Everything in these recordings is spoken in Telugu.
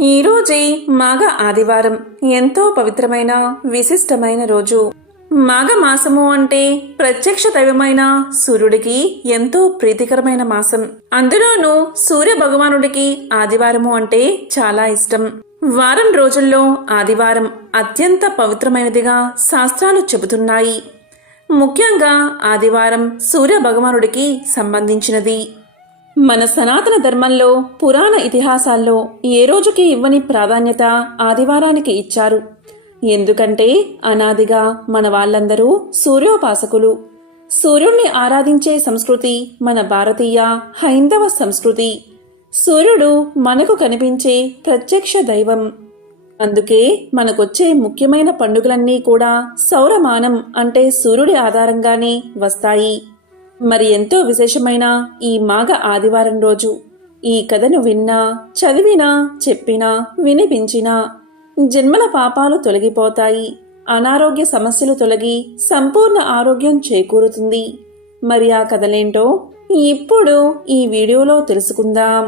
ఈరోజే మాఘ ఆదివారం ఎంతో పవిత్రమైన విశిష్టమైన రోజు. మాఘ మాసము అంటే ప్రత్యక్ష దైవమైన సూర్యుడికి ఎంతో ప్రీతికరమైన మాసం. అందులోనూ సూర్య భగవానుడికి ఆదివారము అంటే చాలా ఇష్టం. వారం రోజుల్లో ఆదివారం అత్యంత పవిత్రమైనదిగా శాస్త్రాలు చెబుతున్నాయి. ముఖ్యంగా ఆదివారం సూర్య భగవానుడికి సంబంధించినది. మన సనాతన ధర్మంలో పురాణ ఇతిహాసాల్లో ఏ రోజుకి ఇవ్వని ప్రాధాన్యత ఆదివారానికి ఇచ్చారు. ఎందుకంటే అనాదిగా మన వాళ్ళందరూ సూర్యోపాసకులు. సూర్యుణ్ణి ఆరాధించే సంస్కృతి మన భారతీయ హైందవ సంస్కృతి. సూర్యుడు మనకు కనిపించే ప్రత్యక్ష దైవం. అందుకే మనకొచ్చే ముఖ్యమైన పండుగలన్నీ కూడా సౌరమానం అంటే సూర్యుడి ఆధారంగానే వస్తాయి. మరి ఎంతో విశేషమైన ఈ మాఘ ఆదివారం రోజు ఈ కథను విన్నా, చదివినా, చెప్పినా, వినిపించినా జన్మల పాపాలు తొలగిపోతాయి, అనారోగ్య సమస్యలు తొలగి సంపూర్ణ ఆరోగ్యం చేకూరుతుంది. మరి ఆ కథలేంటో ఇప్పుడు ఈ వీడియోలో తెలుసుకుందాం.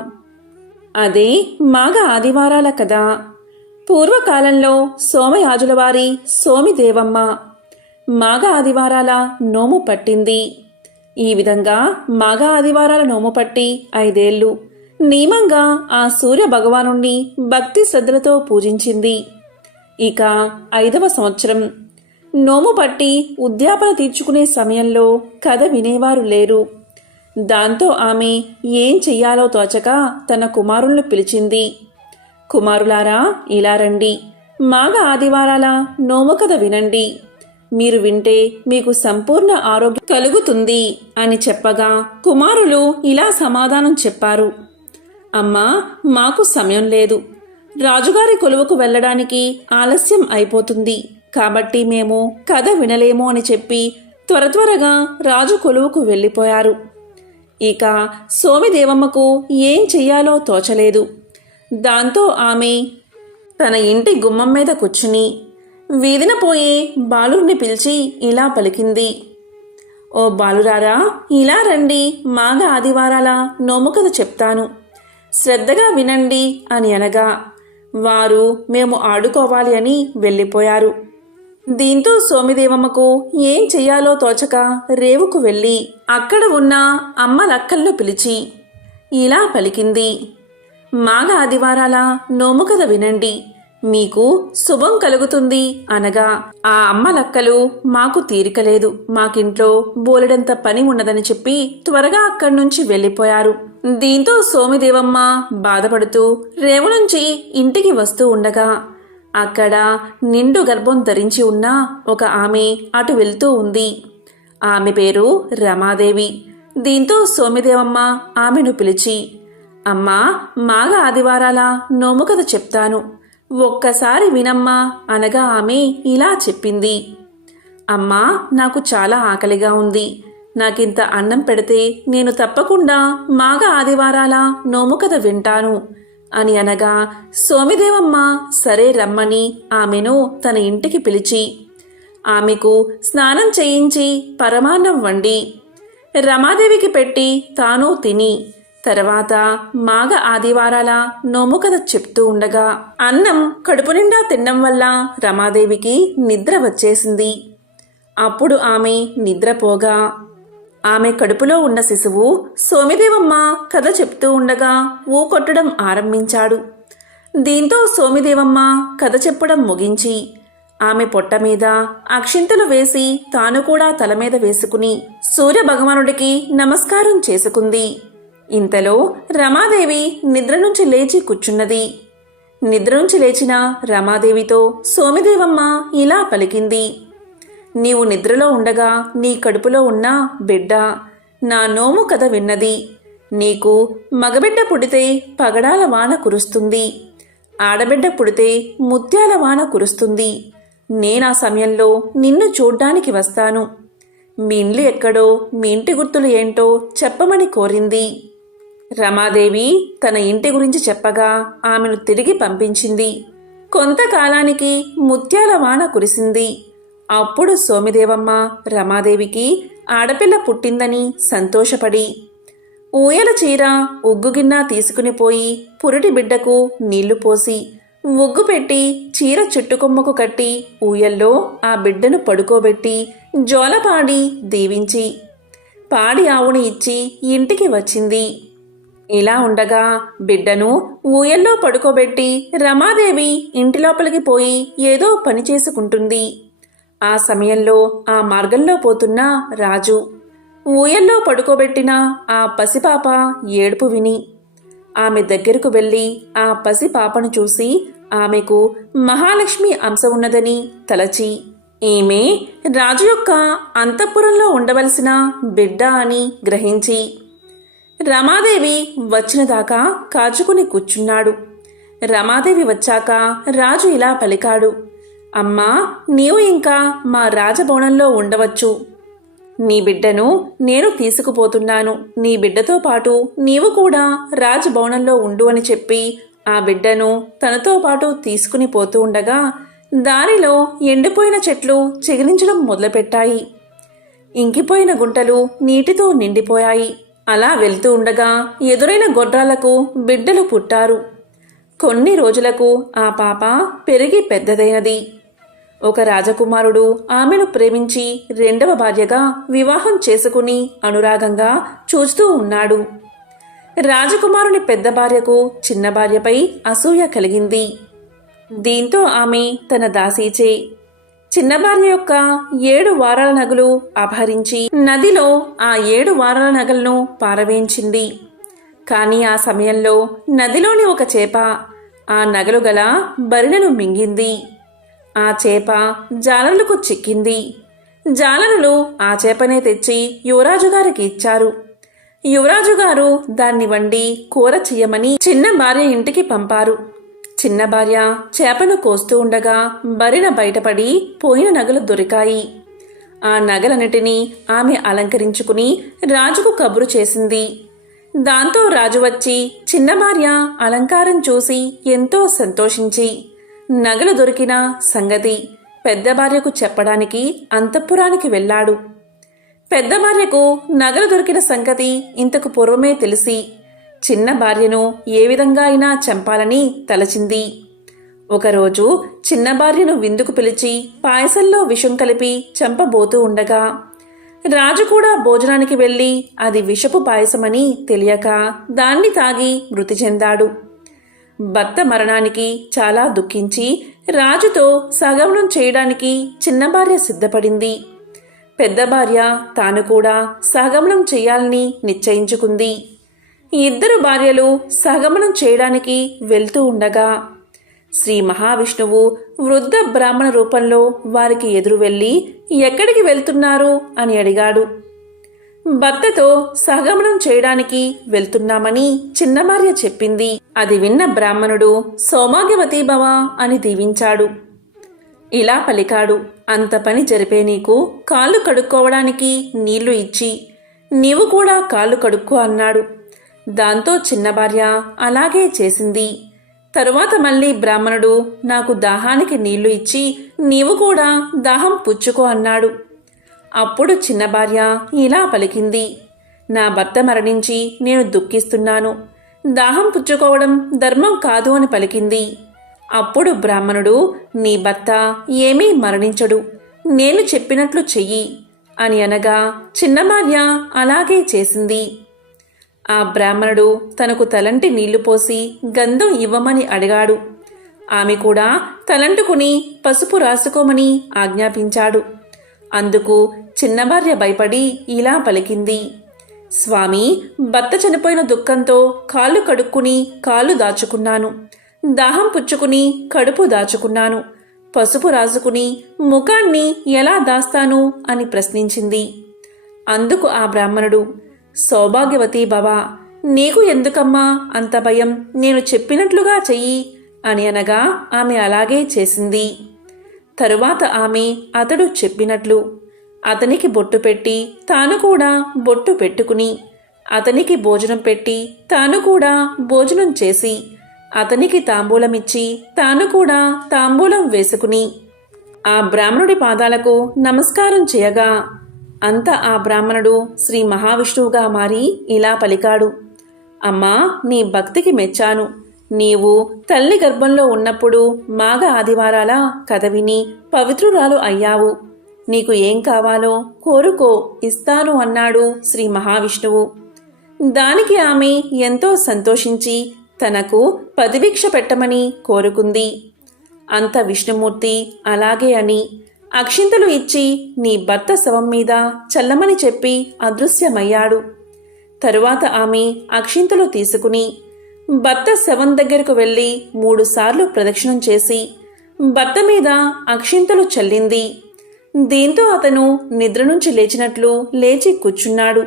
అదే మాఘ ఆదివారాల కథ. పూర్వకాలంలో సోమయాజుల వారి సోమిదేవమ్మ మాఘ ఆదివారాల నోము పట్టింది. ఈ విధంగా మాఘ ఆదివారాల నోము పట్టి 5 ఏళ్లు నియమంగా ఆ సూర్య భగవానుణ్ణి భక్తి శ్రద్ధలతో పూజించింది. ఇక 5వ సంవత్సరం నోము పట్టి ఉద్యాపన తీర్చుకునే సమయంలో కథ వినేవారు లేరు. దాంతో ఆమె ఏం చెయ్యాలో తోచక తన కుమారులను పిలిచింది. కుమారులారా, ఇలా రండి, మాఘ ఆదివారాల నోము కథ వినండి. మీరు వింటే మీకు సంపూర్ణ ఆరోగ్యం కలుగుతుంది అని చెప్పగా కుమారులు ఇలా సమాధానం చెప్పారు. అమ్మా, మాకు సమయం లేదు. రాజుగారి కొలువుకు వెళ్ళడానికి ఆలస్యం అయిపోతుంది. కాబట్టి మేము కథ వినలేము అని చెప్పి త్వరగా రాజు కొలువుకు వెళ్ళిపోయారు. ఇక సోమిదేవమ్మకు ఏం చెయ్యాలో తోచలేదు. దాంతో ఆమె తన ఇంటి గుమ్మం మీద కూర్చుని వీధిన పోయే బాలుర్ని పిలిచి ఇలా పలికింది. ఓ బాలురారా, ఇలా రండి, మాఘ ఆదివారాల నోము కథ చెప్తాను, శ్రద్ధగా వినండి అని అనగా వారు మేము ఆడుకోవాలి అని వెళ్ళిపోయారు. దీంతో సోమిదేవమ్మకు ఏం చెయ్యాలో తోచక రేవుకు వెళ్ళి అక్కడ ఉన్న అమ్మ లక్కలను పిలిచి ఇలా పలికింది. మాఘ ఆదివారాల నోము కథ వినండి, మీకు శుభం కలుగుతుంది అనగా ఆ అమ్మ లక్కలు మాకు తీరికలేదు, మాకింట్లో బోలెడంత పని ఉన్నదని చెప్పి త్వరగా అక్కడి నుంచి వెళ్ళిపోయారు. దీంతో సోమిదేవమ్మ బాధపడుతూ రేవు నుంచి ఇంటికి వస్తూ ఉండగా అక్కడ నిండు గర్భం ధరించి ఉన్న ఒక ఆమె అటు వెళ్తూ ఉంది. ఆమె పేరు రమాదేవి. దీంతో సోమిదేవమ్మ ఆమెను పిలిచి, అమ్మా, మాఘ ఆదివారాల నోము కథ చెప్తాను, ఒక్కసారి వినమ్మా అనగా ఆమె ఇలా చెప్పింది. అమ్మా, నాకు చాలా ఆకలిగా ఉంది. నాకింత అన్నం పెడితే నేను తప్పకుండా మాఘ ఆదివారాల నోము కథ వింటాను అని అనగా సోమిదేవమ్మ సరే రమ్మని ఆమెను తన ఇంటికి పిలిచి ఆమెకు స్నానం చేయించి పరమాన్నం వండి రమాదేవికి పెట్టి తాను తిని తర్వాత మాఘ ఆదివారాల నోము కథ చెప్తూ ఉండగా అన్నం కడుపు నిండా తినడం వల్ల రమాదేవికి నిద్ర వచ్చేసింది. అప్పుడు ఆమె నిద్రపోగా ఆమె కడుపులో ఉన్న శిశువు సోమిదేవమ్మ కథ చెప్తూ ఉండగా ఊకొట్టడం ఆరంభించాడు. దీంతో సోమిదేవమ్మ కథ చెప్పడం ముగించి ఆమె పొట్ట మీద అక్షింతలు వేసి తాను కూడా తల మీద వేసుకుని సూర్య భగవానుడికి నమస్కారం చేసుకుంది. ఇంతలో రమాదేవి నిద్ర నుంచి లేచి కూర్చున్నది. నిద్ర నుంచి లేచిన రమాదేవితో సోమిదేవమ్మ ఇలా పలికింది. నీవు నిద్రలో ఉండగా నీ కడుపులో ఉన్న బిడ్డ నా నోము కథ విన్నది. నీకు మగబిడ్డ పుడితే పగడాల వాన కురుస్తుంది, ఆడబిడ్డ పుడితే ముత్యాల వాన కురుస్తుంది. నేనా సమయంలో నిన్ను చూడ్డానికి వస్తాను. మీ ఇండ్లు ఎక్కడో, మీ ఇంటి గుర్తులు ఏంటో చెప్పమని కోరింది. రమాదేవి తన ఇంటి గురించి చెప్పగా ఆమెను తిరిగి పంపించింది. కొంతకాలానికి ముత్యాల వాన కురిసింది. అప్పుడు సోమిదేవమ్మ రమాదేవికి ఆడపిల్ల పుట్టిందని సంతోషపడి ఊయల చీర ఉగ్గు గిన్నె తీసుకుని పోయి పురిటి బిడ్డకు నీళ్లు పోసి ఉగ్గు పెట్టి చీర చుట్టుకొమ్మకు కట్టి ఊయల్లో ఆ బిడ్డను పడుకోబెట్టి జోలపాడి దీవించి పాడి ఆవుని ఇచ్చి ఇంటికి వచ్చింది. ఇలా ఉండగా బిడ్డను ఊయల్లో పడుకోబెట్టి రమాదేవి ఇంటి లోపలికి పోయి ఏదో పని చేసుకుంటుంది. ఆ సమయంలో ఆ మార్గంలో పోతున్న రాజు ఊయల్లో పడుకోబెట్టిన ఆ పసిపాప ఏడుపు విని ఆమె దగ్గరకు వెళ్ళి ఆ పసిపాపను చూసి ఆమెకు మహాలక్ష్మి అంశ ఉన్నదని తలచి ఈమె రాజు యొక్క అంతఃపురంలో ఉండవలసిన బిడ్డ అని గ్రహించి రమాదేవి వచ్చినదాకా కాచుకుని కూర్చున్నాడు. రమాదేవి వచ్చాక రాజు ఇలా పలికాడు, అమ్మా, నీవు ఇంకా మా రాజభవనంలో ఉండవచ్చు. నీ బిడ్డను నేను తీసుకుపోతున్నాను. నీ బిడ్డతో పాటు నీవు కూడా రాజభవనంలో ఉండు అని చెప్పి ఆ బిడ్డను తనతో పాటు తీసుకుని పోతూ ఉండగా దారిలో ఎండిపోయిన చెట్లు చిగురించడం మొదలుపెట్టాయి. ఇంకిపోయిన గుంటలు నీటితో నిండిపోయాయి. అలా వెళ్తూ ఉండగా ఎదురైన గొడ్రాలకు బిడ్డలు పుట్టారు. కొన్ని రోజులకు ఆ పాప పెరిగి పెద్దదైనది. ఒక రాజకుమారుడు ఆమెను ప్రేమించి రెండవ భార్యగా వివాహం చేసుకుని అనురాగంగా చూస్తూ ఉన్నాడు. రాజకుమారుని పెద్ద భార్యకు చిన్న భార్యపై అసూయ కలిగింది. దీంతో ఆమె తన దాసీచే చిన్న భార్య యొక్క 7 వారాల నగలు అపహరించి నదిలో ఆ 7 వారాల నగలను పారవేయించింది. కానీ ఆ సమయంలో నదిలోని ఒక చేప ఆ నగలు గల బరిణను మింగింది. ఆ చేప జాలరులకు చిక్కింది. జాలరులు ఆ చేపనే తెచ్చి యువరాజు గారికి ఇచ్చారు. యువరాజు గారు దాన్ని వండి కూర చెయ్యమని చిన్న భార్య ఇంటికి పంపారు. చిన్న భార్య చేపను కోస్తూ ఉండగా బరిన బయటపడి పోయిన నగలు దొరికాయి. ఆ నగలన్నిటినీ ఆమె అలంకరించుకుని రాజుకు కబురు చేసింది. దాంతో రాజు వచ్చి చిన్న భార్య అలంకారం చూసి ఎంతో సంతోషించి నగలు దొరికిన సంగతి పెద్ద భార్యకు చెప్పడానికి అంతఃపురానికి వెళ్ళాడు. పెద్ద భార్యకు నగలు దొరికిన సంగతి ఇంతకు పూర్వమే తెలిసి చిన్న భార్యను ఏ విధంగా అయినా చంపాలని తలచింది. ఒకరోజు చిన్న భార్యను విందుకు పిలిచి పాయసంలో విషం కలిపి చంపబోతూ ఉండగా రాజు కూడా భోజనానికి వెళ్ళి అది విషపు పాయసమని తెలియక దాన్ని తాగి మృతి చెందాడు. భర్త మరణానికి చాలా దుఃఖించి రాజుతో సగమనం చేయడానికి చిన్న భార్య సిద్ధపడింది. పెద్ద భార్య తాను కూడా సహగమనం చేయాలని నిశ్చయించుకుంది. ఇద్దరు భార్యలు సహగమనం చేయడానికి వెళ్తూ ఉండగా శ్రీ మహావిష్ణువు వృద్ధ బ్రాహ్మణ రూపంలో వారికి ఎదురు వెళ్ళి ఎక్కడికి వెళ్తున్నారు అని అడిగాడు. భర్తతో సహగమనం చేయడానికి వెళ్తున్నామని చిన్న భార్య చెప్పింది. అది విన్న బ్రాహ్మణుడు సౌభాగ్యవతీ భవ అని దీవించాడు. ఇలా పలికాడు, అంత పని జరిపే నీకు కాళ్ళు కడుక్కోవడానికి నీళ్లు ఇచ్చి నీవు కూడా కాళ్ళు కడుక్కో అన్నాడు. దాంతో చిన్న భార్య అలాగే చేసింది. తరువాత మళ్ళీ బ్రాహ్మణుడు నాకు దాహానికి నీళ్లు ఇచ్చి నీవు కూడా దాహం పుచ్చుకో అన్నాడు. అప్పుడు చిన్న భార్య ఇలా పలికింది, నా భర్త మరణించి నేను దుఃఖిస్తున్నాను. దాహం పుచ్చుకోవడం ధర్మం కాదు అని పలికింది. అప్పుడు బ్రాహ్మణుడు నీ భర్త ఏమీ మరణించడు, నేను చెప్పినట్లు చెయ్యి అని అనగా చిన్న భార్య అలాగే చేసింది. ఆ బ్రాహ్మణుడు తనకు తలంటి నీళ్లు పోసి గంధం ఇవ్వమని అడిగాడు. ఆమె కూడా తలంటుకుని పసుపు రాసుకోమని ఆజ్ఞాపించాడు. అందుకు చిన్న భార్య భయపడి ఇలా పలికింది, స్వామి, భర్త చనిపోయిన దుఃఖంతో కాళ్ళు కడుక్కుని కాళ్ళు దాచుకున్నాను, దాహం పుచ్చుకుని కడుపు దాచుకున్నాను, పసుపు రాసుకుని ముఖాన్ని ఎలా దాస్తాను అని ప్రశ్నించింది. అందుకు ఆ బ్రాహ్మణుడు సౌభాగ్యవతీ భవ, నీకు ఎందుకమ్మా అంత భయం, నేను చెప్పినట్లుగా చెయ్యి అని అనగా ఆమె అలాగే చేసింది. తరువాత ఆమె అతడు చెప్పినట్లు అతనికి బొట్టు పెట్టి తాను కూడా బొట్టు పెట్టుకుని అతనికి భోజనం పెట్టి తాను కూడా భోజనం చేసి అతనికి తాంబూలమిచ్చి తాను కూడా తాంబూలం వేసుకుని ఆ బ్రాహ్మణుడి పాదాలకు నమస్కారం చేయగా అంత ఆ బ్రాహ్మణుడు శ్రీ మహావిష్ణువుగా మారి ఇలా పలికాడు. అమ్మా, నీ భక్తికి మెచ్చాను. నీవు తల్లి గర్భంలో ఉన్నప్పుడు మాఘ ఆదివారాల కథ విని పవిత్రురాలు అయ్యావు. నీకు ఏం కావాలో కోరుకో, ఇస్తాను అన్నాడు శ్రీ మహావిష్ణువు. దానికి ఆమె ఎంతో సంతోషించి తనకు పదిభిక్ష పెట్టమని కోరుకుంది. అంత విష్ణుమూర్తి అలాగే అని అక్షింతలు ఇచ్చి నీ భర్త శవం మీద చల్లమని చెప్పి అదృశ్యమయ్యాడు. తరువాత ఆమె అక్షింతలు తీసుకుని భర్త శవం దగ్గరకు వెళ్ళి 3 సార్లు ప్రదక్షిణం చేసి భర్త మీద అక్షింతలు చల్లింది. దీంతో అతను నిద్ర నుంచి లేచినట్లు లేచి కూర్చున్నాడు.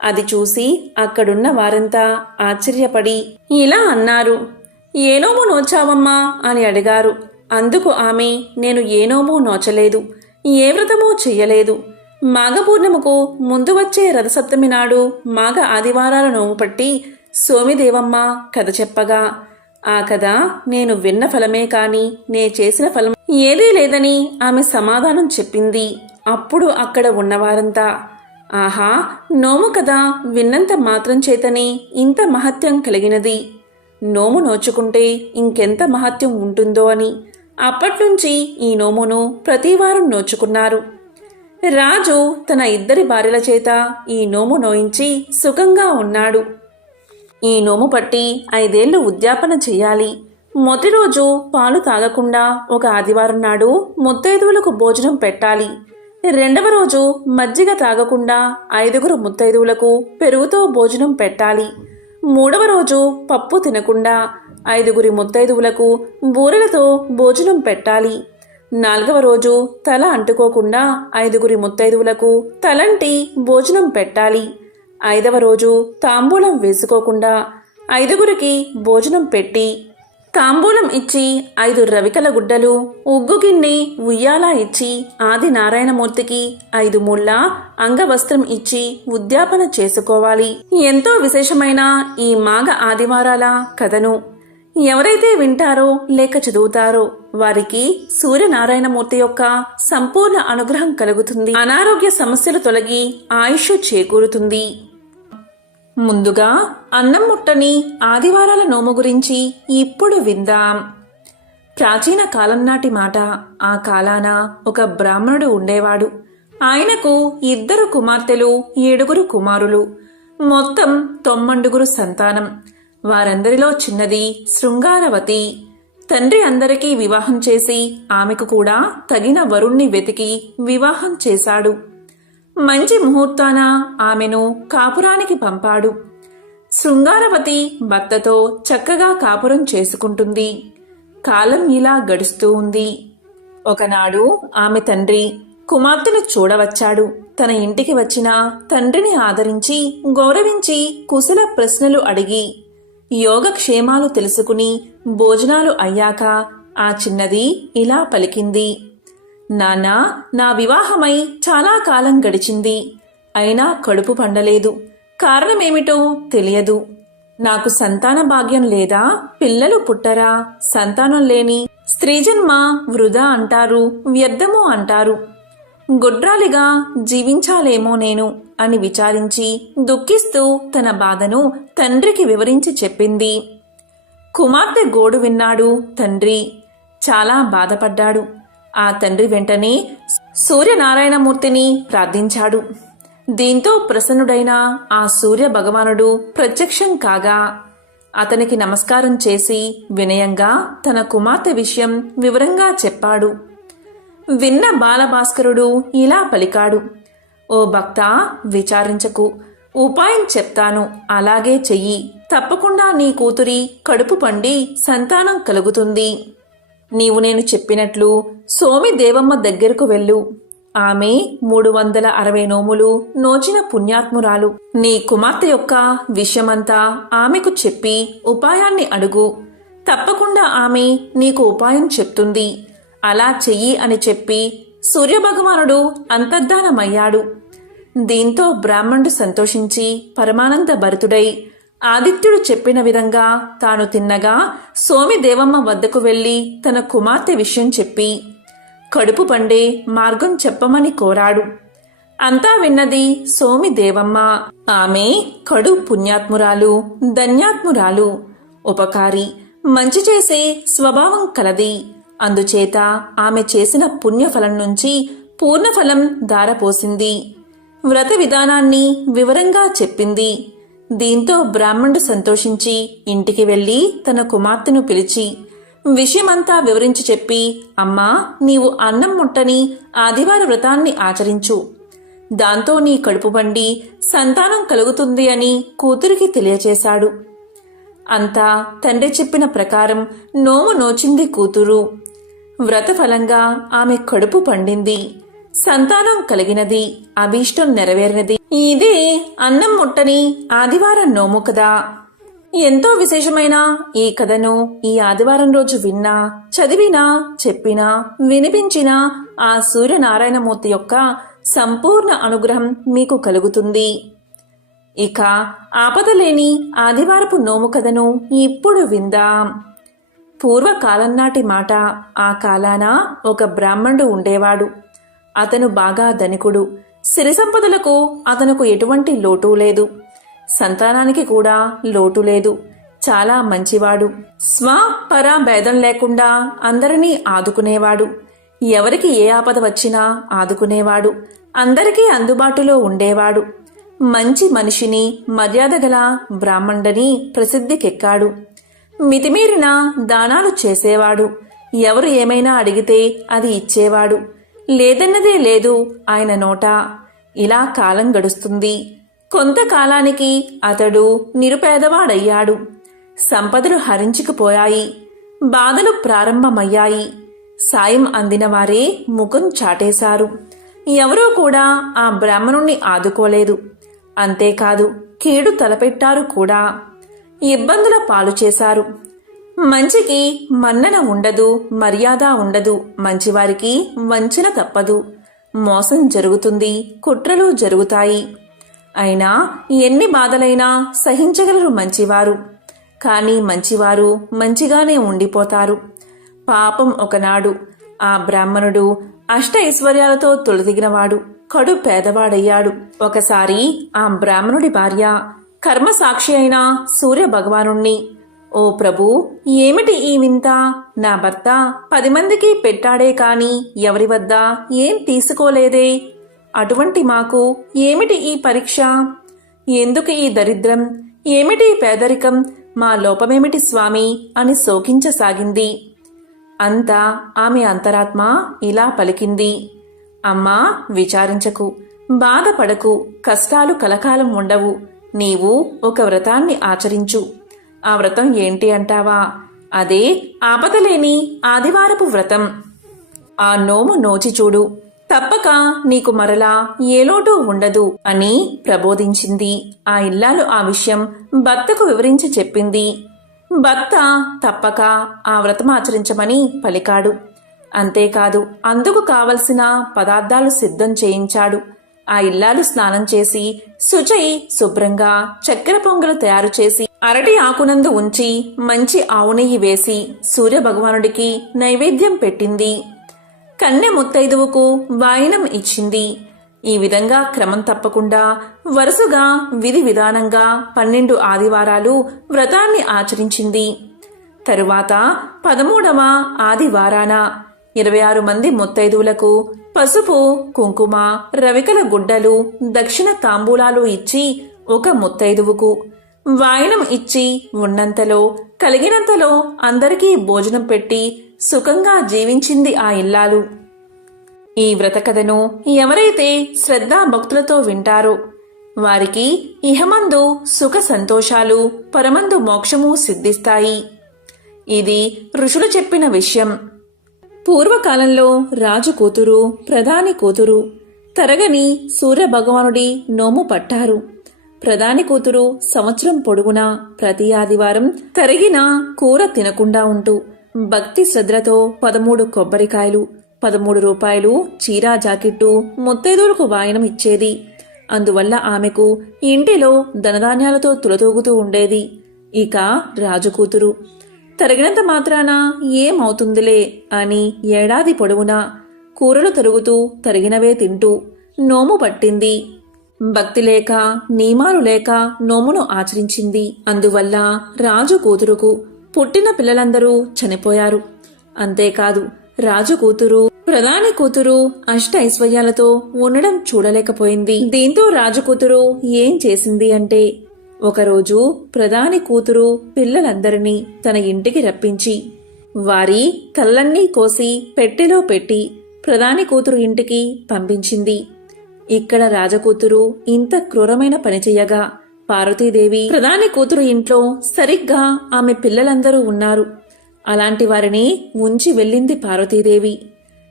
అది చూసి అక్కడున్న వారంతా ఆశ్చర్యపడి ఇలా అన్నారు, ఏ నోము నోచావమ్మా అని అడిగారు. అందుకు ఆమె, నేను ఏ నోము నోచలేదు, ఏ వ్రతమూ చెయ్యలేదు. మాఘపూర్ణిమకు ముందు వచ్చే రథసప్తమి నాడు మాఘ ఆదివారాల నోము పట్టి సోమిదేవమ్మ కథ చెప్పగా ఆ కథ నేను విన్న ఫలమే కాని నే చేసిన ఫలం ఏదీ లేదని ఆమె సమాధానం చెప్పింది. అప్పుడు అక్కడ ఉన్నవారంతా, ఆహా, నోము కథ విన్నంత మాత్రం చేతనే ఇంత మహత్యం కలిగినది, నోము నోచుకుంటే ఇంకెంత మహత్యం ఉంటుందో అని అప్పట్నుంచి ఈ నోమును ప్రతివారం నోచుకున్నారు. రాజు తన 2 భార్యల చేత ఈ నోము నోయించి సుఖంగా ఉన్నాడు. ఈ నోము పట్టి 5 ఏళ్లు ఉద్యాపన చెయ్యాలి. మొదటి రోజు పాలు తాగకుండా ఒక ఆదివారం నాడు ముత్తైదువులకు భోజనం పెట్టాలి. 2వ రోజు మజ్జిగ తాగకుండా 5గురు ముత్తైదువులకు పెరుగుతో భోజనం పెట్టాలి. 3వ రోజు పప్పు తినకుండా 5గురి ముత్తైదువులకు బూరెలతో భోజనం పెట్టాలి. 4వ రోజు తల అంటుకోకుండా 5గురి ముత్తైదువులకు తలంటి భోజనం పెట్టాలి. 5వ రోజు తాంబూలం వేసుకోకుండా 5గురికి భోజనం పెట్టి తాంబూలం ఇచ్చి 5 రవికల గుడ్డలు, ఉగ్గు గిన్నె, ఉయ్యాల ఇచ్చి ఆది నారాయణమూర్తికి 5 ముళ్ళ అంగవస్త్రం ఇచ్చి ఉద్యాపన చేసుకోవాలి. ఎంతో విశేషమైన ఈ మాఘ ఆదివారాల కథను ఎవరైతే వింటారో లేక చదువుతారో వారికి సూర్యనారాయణమూర్తి యొక్క సంపూర్ణ అనుగ్రహం కలుగుతుంది. అనారోగ్య సమస్యలు తొలగి ఆయుష్ చేకూరుతుంది. ముందుగా అన్నం ముట్టని ఆదివారాల నోము గురించి ఇప్పుడు విందాం. ప్రాచీన కాలం నాటి మాట. ఆ కాలాన ఒక బ్రాహ్మణుడు ఉండేవాడు. ఆయనకు 2 కుమార్తెలు, 7గురు కుమారులు, మొత్తం 9గురు సంతానం. వారందరిలో చిన్నది శృంగారవతి. తండ్రి అందరికీ వివాహం చేసి ఆమెకు కూడా తగిన వరుణ్ణి వెతికి వివాహం చేశాడు. మంచి ముహూర్తాన ఆమెను కాపురానికి పంపాడు. శృంగారవతి భర్తతో చక్కగా కాపురం చేసుకుంటుంది. కాలం ఇలా గడుస్తూ ఉంది. ఒకనాడు ఆమె తండ్రి కుమార్తెను చూడవచ్చాడు. తన ఇంటికి వచ్చిన తండ్రిని ఆదరించి గౌరవించి కుశల ప్రశ్నలు అడిగి యోగక్షేమాలు తెలుసుకుని భోజనాలు అయ్యాక ఆ చిన్నది ఇలా పలికింది, నాన్నా, నా వివాహమై చాలా కాలం గడిచింది. అయినా కడుపు పండలేదు. కారణమేమిటో తెలియదు. నాకు సంతాన భాగ్యం లేదా? పిల్లలు పుట్టరా? సంతానం లేని స్త్రీజన్మ వృధా అంటారు, వ్యర్థము అంటారు. గొడ్రాలిగా జీవించాలేమో నేను అని విచారించి దుఃఖిస్తూ తన బాధను తండ్రికి వివరించి చెప్పింది. కుమార్తె గోడు విన్నాడు తండ్రి. చాలా బాధపడ్డాడు. ఆ తండ్రి వెంటనే సూర్యనారాయణమూర్తిని ప్రార్థించాడు. దీంతో ప్రసన్నుడైన ఆ సూర్య భగవానుడు ప్రత్యక్షం కాగా అతనికి నమస్కారం చేసి వినయంగా తన కుమార్తె విషయం వివరంగా చెప్పాడు. విన్న బాలభాస్కరుడు ఇలా పలికాడు, ఓ భక్తా, విచారించకు. ఉపాయం చెప్తాను, అలాగే చెయ్యి. తప్పకుండా నీ కూతురి కడుపు పండి సంతానం కలుగుతుంది. నీవు నేను చెప్పినట్లు సోమి దేవమ్మ దగ్గరకు వెళ్ళు. ఆమె 360 నోములు నోచిన పుణ్యాత్మురాలు. నీ కుమార్తె యొక్క విషయమంతా ఆమెకు చెప్పి ఉపాయాన్ని అడుగు. తప్పకుండా ఆమె నీకు ఉపాయం చెప్తుంది. అలా చెయ్యి అని చెప్పి సూర్యభగవానుడు అంతర్ధానమయ్యాడు. దీంతో బ్రాహ్మణుడు సంతోషించి పరమానంద భరితుడై ఆదిత్యుడు చెప్పిన విధంగా తాను తిన్నగా సోమి దేవమ్మ వద్దకు వెళ్లి తన కుమార్తె విషయం చెప్పి కడుపు పండే మార్గం చెప్పమని కోరాడు. అంతా విన్నది సోమి దేవమ్మ. ఆమె కడు పుణ్యాత్మురాలు, ధన్యాత్మురాలు, ఉపకారి, మంచి చేసే స్వభావం కలది. అందుచేత ఆమె చేసిన పుణ్యఫలం నుంచి పూర్ణఫలం ధారపోసింది. వ్రత విధానాన్ని వివరంగా చెప్పింది. దీంతో బ్రాహ్మణుడు సంతోషించి ఇంటికి వెళ్లి తన కుమార్తెను పిలిచి విషయమంతా వివరించి చెప్పి, అమ్మా, నీవు అన్నం ముట్టని ఆదివార వ్రతాన్ని ఆచరించు. దాంతో నీ కడుపు బండి సంతానం కలుగుతుంది అని కూతురికి తెలియచేశాడు. అంతా తండ్రి చెప్పిన ప్రకారం నోము నోచింది కూతురు. వ్రతఫలంగా ఆమె కడుపు పండింది, సంతానం కలిగినది, అభీష్టం నెరవేరినది. ఇదే అన్నం ముట్టని ఆదివారం నోము కదా. ఎంతో విశేషమైన ఈ కథను ఈ ఆదివారం రోజు విన్నా, చదివినా, చెప్పినా, వినిపించినా ఆ సూర్యనారాయణమూర్తి యొక్క సంపూర్ణ అనుగ్రహం మీకు కలుగుతుంది. ఇక ఆపదలేని ఆదివారపు నోము కథను ఇప్పుడు విందాం. పూర్వకాలం నాటి మాట. ఆ కాలాన ఒక బ్రాహ్మణుడు ఉండేవాడు. అతను బాగా ధనికుడు. సిరి సంపదలకు అతనుకు ఎటువంటి లోటు లేదు. సంతానానికి కూడా లోటు లేదు. చాలా మంచివాడు. స్వ పర భేదం లేకుండా అందరినీ ఆదుకునేవాడు. ఎవరికి ఏ ఆపద వచ్చినా ఆదుకునేవాడు. అందరికీ అందుబాటులో ఉండేవాడు. మంచి మనిషిని, మర్యాదగల బ్రాహ్మణుడని ప్రసిద్ధికెక్కాడు. మితిమీరిన దానాలు చేసేవాడు. ఎవరు ఏమైనా అడిగితే అది ఇచ్చేవాడు. లేదన్నదే లేదు ఆయన నోట. ఇలా కాలం గడుస్తుంది. కొంతకాలానికి అతడు నిరుపేదవాడయ్యాడు. సంపదలు హరించుకుపోయాయి. బాధలు ప్రారంభమయ్యాయి. సాయం అందిన వారే ముఖం చాటేశారు. ఎవరూ కూడా ఆ బ్రాహ్మణుణ్ణి ఆదుకోలేదు. అంతేకాదు, కీడు తలపెట్టారు కూడా. ఇబ్బందుల పాలు చేశారు. మంచికి మన్నన ఉండదు, మర్యాద ఉండదు. మంచివారికి వంచన తప్పదు. మోసం జరుగుతుంది, కుట్రలు జరుగుతాయి. అయినా ఎన్ని బాధలైనా సహించగలరు మంచివారు. కానీ మంచివారు మంచిగానే ఉండిపోతారు. పాపం ఒకనాడు ఆ బ్రాహ్మణుడు అష్ట ఐశ్వర్యాలతో తొలదిగినవాడు, కడు పేదవాడయ్యాడు. ఒకసారి ఆ బ్రాహ్మణుడి భార్య కర్మసాక్షి అయిన సూర్య భగవానుణ్ణి, ఓ ప్రభూ, ఏమిటి ఈ వింత? నా భర్త 10 మందికి పెట్టాడే కాని ఎవరి వద్ద ఏం తీసుకోలేదే. అటువంటి మాకు ఏమిటి ఈ పరీక్ష? ఎందుకు ఈ దరిద్రం? ఏమిటి పేదరికం? మా లోపమేమిటి స్వామి అని శోకించసాగింది. అంతా ఆమె అంతరాత్మ ఇలా పలికింది, అమ్మా, విచారించకు, బాధపడకు. కష్టాలు కలకాలం ఉండవు. నీవు ఒక వ్రతాన్ని ఆచరించు. ఆ వ్రతం ఏంటి అంటావా? అదే ఆపదలేని ఆదివారపు వ్రతం. ఆ నోము నోచి చూడు, తప్పక నీకు మరలా ఏ లోటు ఉండదు అని ప్రబోధించింది. ఆ ఇల్లాలు ఆ విషయం భర్తకు వివరించి చెప్పింది. భర్త తప్పక ఆ వ్రతం ఆచరించమని పలికాడు. అంతేకాదు, అందుకు కావలసిన పదార్థాలు సిద్ధం చేయించాడు. ఆ ఇల్లాలు స్నానం చేసి శుచై శుభ్రంగా చక్కెర పొంగలు తయారు చేసి అరటి ఆకునందు ఉంచి మంచి ఆవు నెయ్యి వేసి సూర్యభగవానుడికి నైవేద్యం పెట్టింది. కన్నె ముత్తైదువుకు వాయినం ఇచ్చింది. ఈ విధంగా క్రమం తప్పకుండా వరుసగా విధి విధానంగా 12 ఆదివారాలు వ్రతాన్ని ఆచరించింది. తరువాత 13వ ఆదివారాన 26 మంది ముత్తైదువులకు పసుపు, కుంకుమ, రవికల గుడ్డలు, దక్షిణ తాంబూలాలు ఇచ్చి ఒక ముత్తైదువుకు వాయనం ఇచ్చి ఉన్నంతలో కలిగినంతలో అందరికీ భోజనం పెట్టి సుఖంగా జీవించింది ఆ ఇల్లాలు. ఈ వ్రత కథను ఎవరైతే శ్రద్ధా భక్తులతో వింటారో వారికి ఇహమందు సుఖ సంతోషాలు, పరమందు మోక్షము సిద్ధిస్తాయి. ఇది ఋషులు చెప్పిన విషయం. పూర్వకాలంలో రాజు కూతురు, ప్రధాని కూతురు తరగని సూర్యభగవానుడి నోము పట్టారు. ప్రధాని కూతురు సంవత్సరం పొడుగునా ప్రతి ఆదివారం తరిగిన కూర తినకుండా ఉంటూ భక్తి శ్రద్ధలతో 13 కొబ్బరికాయలు, 13 రూపాయలు చీరా జాకెట్టు ముత్తైదువులకు వాయనం ఇచ్చేది. అందువల్ల ఆమెకు ఇంటిలో ధనధాన్యాలతో తులతూగుతూ ఉండేది. ఇక రాజు కూతురు తరిగినంత మాత్రాన ఏమవుతుందిలే అని ఏడాది పొడవునా కూరలు తరుగుతూ తరిగినవే తింటూ నోము పట్టింది. భక్తి లేక నియమాలు లేక నోమును ఆచరించింది. అందువల్ల రాజు కూతురుకు పుట్టిన పిల్లలందరూ చనిపోయారు. అంతేకాదు రాజు కూతురు ప్రధాని కూతురు అష్ట ఐశ్వర్యాలతో ఉండడం చూడలేకపోయింది. దీంతో రాజు కూతురు ఏం చేసింది అంటే, ఒకరోజు ప్రధాని కూతురు పిల్లలందరినీ తన ఇంటికి రప్పించి వారి తలన్నీ కోసి పెట్టెలో పెట్టి ప్రధాని కూతురు ఇంటికి పంపించింది. ఇక్కడ రాజకూతురు ఇంత క్రూరమైన పని చెయ్యగా పార్వతీదేవి ప్రధాని కూతురు ఇంట్లో సరిగ్గా ఆమె పిల్లలందరూ ఉన్నారు. అలాంటి వారిని ఉంచి వెళ్ళింది పార్వతీదేవి.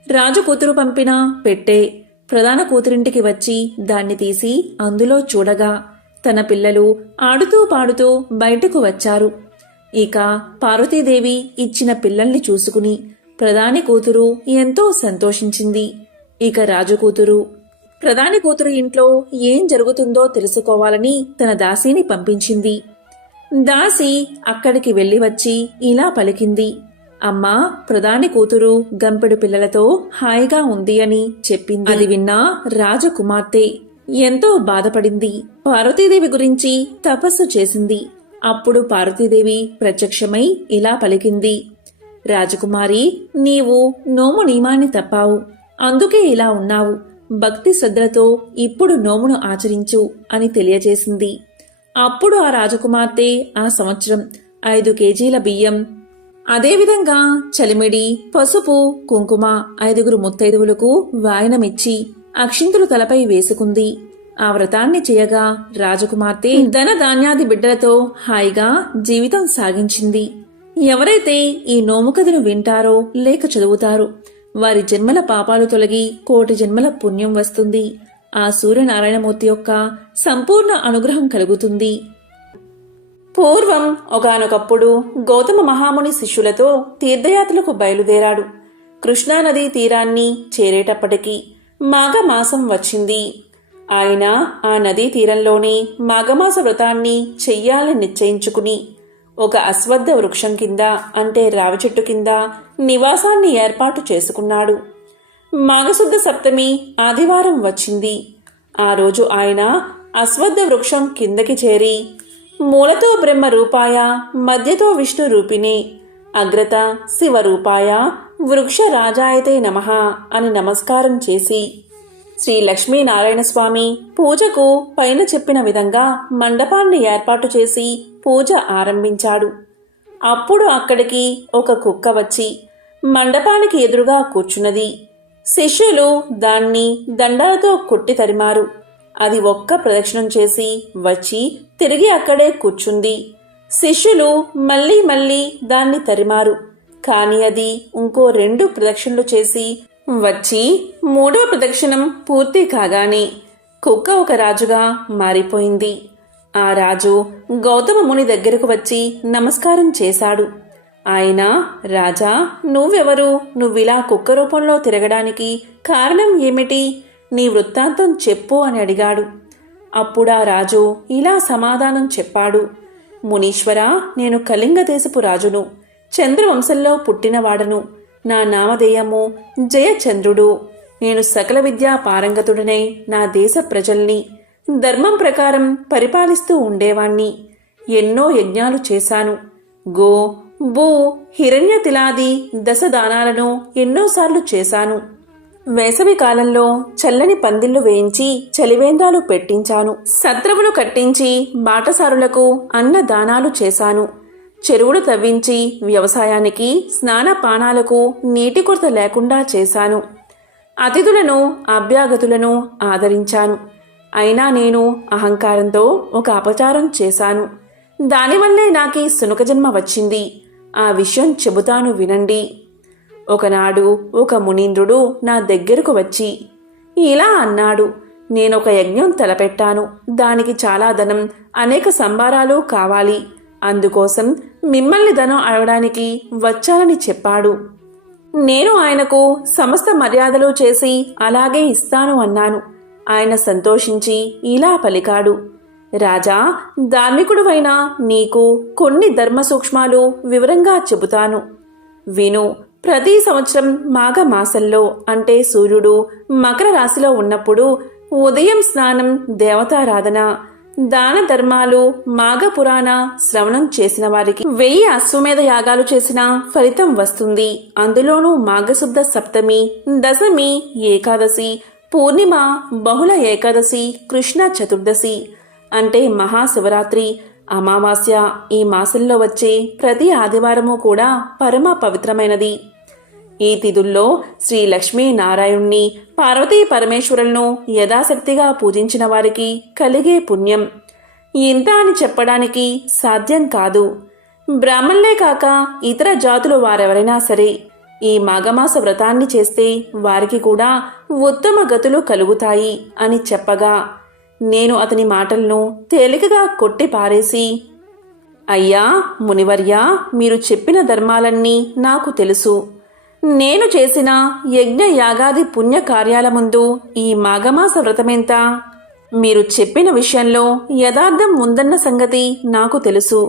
రాజకూతురు పంపిన పెట్టె ప్రధాన కూతురింటికి వచ్చి దాన్ని తీసి అందులో చూడగా తన పిల్లలు ఆడుతూ పాడుతూ బయటకు వచ్చారు. ఇక పార్వతీదేవి ఇచ్చిన పిల్లల్ని చూసుకుని ప్రధాని కూతురు ఎంతో సంతోషించింది. ఇక రాజకూతురు ప్రధాని కూతురు ఇంట్లో ఏం జరుగుతుందో తెలుసుకోవాలని తన దాసీని పంపించింది. దాసి అక్కడికి వెళ్లి వచ్చి ఇలా పలికింది, అమ్మా, ప్రధాని కూతురు గంపెడు పిల్లలతో హాయిగా ఉంది అని చెప్పింది. అది విన్నా రాజకుమార్తె ఎంతో బాధపడింది. పార్వతీదేవి గురించి తపస్సు చేసింది. అప్పుడు పార్వతీదేవి ప్రత్యక్షమై ఇలా పలికింది, రాజకుమారి, నీవు నోము నియమాన్ని తప్పావు, అందుకే ఇలా ఉన్నావు. భక్తి శ్రద్ధలతో ఇప్పుడు నోమును ఆచరించు అని తెలియజేసింది. అప్పుడు ఆ రాజకుమార్తె ఆ సంవత్సరం 5 కేజీల బియ్యం, అదేవిధంగా చలిమిడి, పసుపు, కుంకుమ 5 ముత్తైదువులకు వాయనమిచ్చి అక్షింతులు తలపై వేసుకుంది. ఆ వ్రతాన్ని చేయగా రాజకుమార్తె ధన ధాన్యాది బిడ్డలతో హాయిగా జీవితం సాగించింది. ఎవరైతే ఈ నోము కథను వింటారో లేక చదువుతారో వారి జన్మల పాపాలు తొలగి 1,000,000 జన్మల పుణ్యం వస్తుంది. ఆ సూర్యనారాయణమూర్తి యొక్క సంపూర్ణ అనుగ్రహం కలుగుతుంది. పూర్వం ఒకానొకప్పుడు గౌతమ మహాముని శిష్యులతో తీర్థయాత్రలకు బయలుదేరాడు. కృష్ణానదీ తీరాన్ని చేరేటప్పటికి మాఘమాసం వచ్చింది. ఆయన ఆ నదీ తీరంలోనే మాఘమాస వ్రతాన్ని చెయ్యాలని నిశ్చయించుకుని ఒక అశ్వత్థ వృక్షం కింద అంటే రావి చెట్టు కింద నివాసాన్ని ఏర్పాటు చేసుకున్నాడు. మాఘశుద్ధ సప్తమి ఆదివారం వచ్చింది. ఆ రోజు ఆయన అశ్వత్థ వృక్షం కిందకి చేరి మూలతో బ్రహ్మ రూపాయ మధ్యతో విష్ణు రూపిణే అగ్రత శివరూపాయ వృక్ష రాజాయతే నమః అని నమస్కారం చేసి శ్రీ లక్ష్మీనారాయణ స్వామి పూజకు పైన చెప్పిన విధంగా మండపాన్ని ఏర్పాటు చేసి పూజ ఆరంభించాడు. అప్పుడు అక్కడికి ఒక కుక్క వచ్చి మండపానికి ఎదురుగా కూర్చున్నది. శిష్యులు దాన్ని దండాలతో కొట్టి తరిమారు. అది ఒక్క ప్రదక్షిణం చేసి వచ్చి తిరిగి అక్కడే కూర్చుంది. శిష్యులు మళ్ళీ మళ్ళీ దాన్ని తరిమారు. కాని అది ఇంకో 2 ప్రదక్షిణలు చేసి వచ్చి 3వ ప్రదక్షిణం పూర్తి కాగానే కుక్క ఒక రాజుగా మారిపోయింది. ఆ రాజు గౌతమ ముని దగ్గరకు వచ్చి నమస్కారం చేశాడు. ఆయన, రాజా, నువ్వెవరు? నువ్విలా కుక్క రూపంలో తిరగడానికి కారణం ఏమిటి? నీ వృత్తాంతం చెప్పు అని అడిగాడు. అప్పుడా రాజు ఇలా సమాధానం చెప్పాడు. మునీశ్వరా, నేను కళింగ దేశపు రాజును, చంద్రవంశంలో పుట్టినవాడను. నా నామధేయము జయచంద్రుడు. నేను సకల విద్యా పారంగతుడనై నా దేశ ప్రజల్ని ధర్మం ప్రకారం పరిపాలిస్తూ ఉండేవాణ్ణి. ఎన్నో యజ్ఞాలు చేశాను. గో, భూ, హిరణ్య తిలాది దశదానాలను ఎన్నోసార్లు చేశాను. వేసవి కాలంలో చల్లని పందిళ్లు వేయించి చలివేంద్రాలు పెట్టించాను. సత్రవులు కట్టించి బాటసారులకు అన్నదానాలు చేశాను. చెరువులు తవ్వించి వ్యవసాయానికి స్నానపానాలకు నీటి కొరత లేకుండా చేశాను. అతిథులను అభ్యాగతులను ఆదరించాను. అయినా నేను అహంకారంతో ఒక అపచారం చేశాను. దానివల్లే నాకీ సునక జన్మ వచ్చింది. ఆ విషయం చెబుతాను వినండి. ఒకనాడు ఒక మునీంద్రుడు నా దగ్గరకు వచ్చి ఇలా అన్నాడు. నేనొక యజ్ఞం తలపెట్టాను. దానికి చాలా ధనం, అనేక సంభారాలు కావాలి. అందుకోసం మిమ్మల్ని ధనం అడగడానికి వచ్చానని చెప్పాడు. నేను ఆయనకు సమస్త మర్యాదలు చేసి అలాగే ఇస్తాను అన్నాను. ఆయన సంతోషించి ఇలా పలికాడు. రాజా, ధార్మికుడువైన నీకు కొన్ని ధర్మ సూక్ష్మాలు వివరంగా చెబుతాను, విను. ప్రతి సంవత్సరం మాఘమాసంలో అంటే సూర్యుడు మకర రాశిలో ఉన్నప్పుడు ఉదయం స్నానం, దేవతారాధన, దాన ధర్మాలు, మాఘపురాణ శ్రవణం చేసిన వారికి 1000 అశ్వమేధ యాగాలు చేసిన ఫలితం వస్తుంది. అందులోనూ మాఘశుద్ధ సప్తమి, దశమి, ఏకాదశి, పూర్ణిమ, బహుళ ఏకాదశి, కృష్ణ చతుర్దశి అంటే మహాశివరాత్రి, అమావాస్య ఈ మాసంలో వచ్చే ప్రతి ఆదివారము కూడా పరమ పవిత్రమైనది. ఈ తిథుల్లో శ్రీ లక్ష్మీనారాయణ్ణి, పార్వతీ పరమేశ్వరులను యథాశక్తిగా పూజించిన వారికి కలిగే పుణ్యం ఇంత అని చెప్పడానికి సాధ్యం కాదు. బ్రాహ్మణులే కాక ఇతర జాతుల వారెవరైనా సరే ఈ మాఘమాస వ్రతాన్ని చేస్తే వారికి కూడా ఉత్తమ గతులు కలుగుతాయి అని చెప్పగా నేను అతని మాటలను తేలికగా కొట్టి పారేసి, అయ్యా మునివర్యా, మీరు చెప్పిన ధర్మాలన్నీ నాకు తెలుసు. నేను చేసిన యజ్ఞ యాగాది పుణ్య కార్యాల ముందు ఈ మాఘమాస వ్రతమెంత? మీరు చెప్పిన విషయంలో యథార్థం ఉందన్న సంగతి నాకు తెలుసు.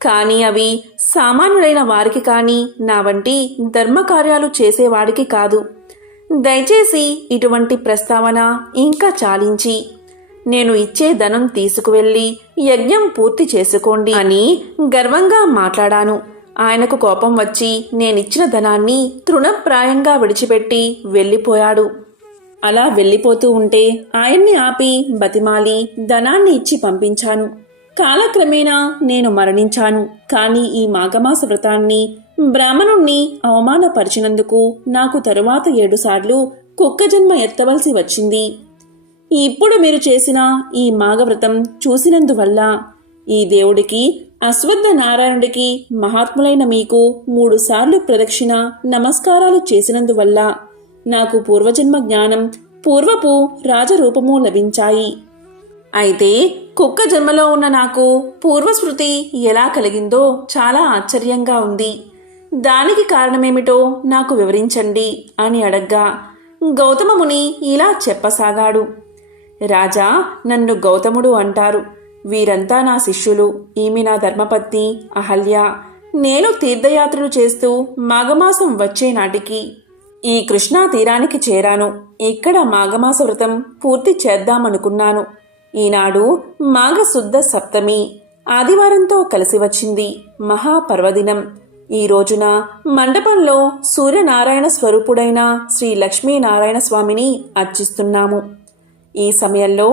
కానీ అవి సామాన్యుడైన వారికి కానీ నా వంటి ధర్మకార్యాలు చేసేవాడికి కాదు. దయచేసి ఇటువంటి ప్రస్తావన ఇంకా చాలించి నేను ఇచ్చే ధనం తీసుకువెళ్ళి యజ్ఞం పూర్తి చేసుకోండి అని గర్వంగా మాట్లాడాను. ఆయనకు కోపం వచ్చి నేనిచ్చిన ధనాన్ని తృణప్రాయంగా విడిచిపెట్టి వెళ్ళిపోయాడు. అలా వెళ్ళిపోతూ ఉంటే ఆయన్ని ఆపి బతిమాలి ధనాన్ని ఇచ్చి పంపించాను. కాలక్రమేణా నేను మరణించాను. కానీ ఈ మాఘమాస వ్రతాన్ని బ్రాహ్మణుణ్ణి అవమానపరిచినందుకు నాకు తరువాత 7 సార్లు కుక్క జన్మ ఎత్తవలసి వచ్చింది. ఇప్పుడు మీరు చేసిన ఈ మాఘవ్రతం చూసినందువల్ల ఈ దేవుడికి, అశ్వత్థ నారాయణుడికి, మహాత్ములైన మీకు 3 సార్లు ప్రదక్షిణ నమస్కారాలు చేసినందువల్ల నాకు పూర్వజన్మ జ్ఞానం, పూర్వపు రాజరూపము లభించాయి. అయితే కుక్క జన్మలో ఉన్న నాకు పూర్వస్మృతి ఎలా కలిగిందో చాలా ఆశ్చర్యంగా ఉంది. దానికి కారణమేమిటో నాకు వివరించండి అని అడగ్గా గౌతమముని ఇలా చెప్పసాగాడు. రాజా, నన్ను గౌతముడు అంటారు. వీరంతా నా శిష్యులు. ఈమె నా ధర్మపత్ని అహల్య. నేను తీర్థయాత్రలు చేస్తూ మాఘమాసం వచ్చే నాటికి ఈ కృష్ణా తీరానికి చేరాను. ఇక్కడ మాఘమాస వ్రతం పూర్తి చేద్దామనుకున్నాను. ఈనాడు మాఘశుద్ధ సప్తమి ఆదివారంతో కలిసి వచ్చింది. మహాపర్వదినం. ఈ రోజున మండపంలో సూర్యనారాయణ స్వరూపుడైన శ్రీ లక్ష్మీనారాయణ స్వామిని అర్చిస్తున్నాము. ఈ సమయంలో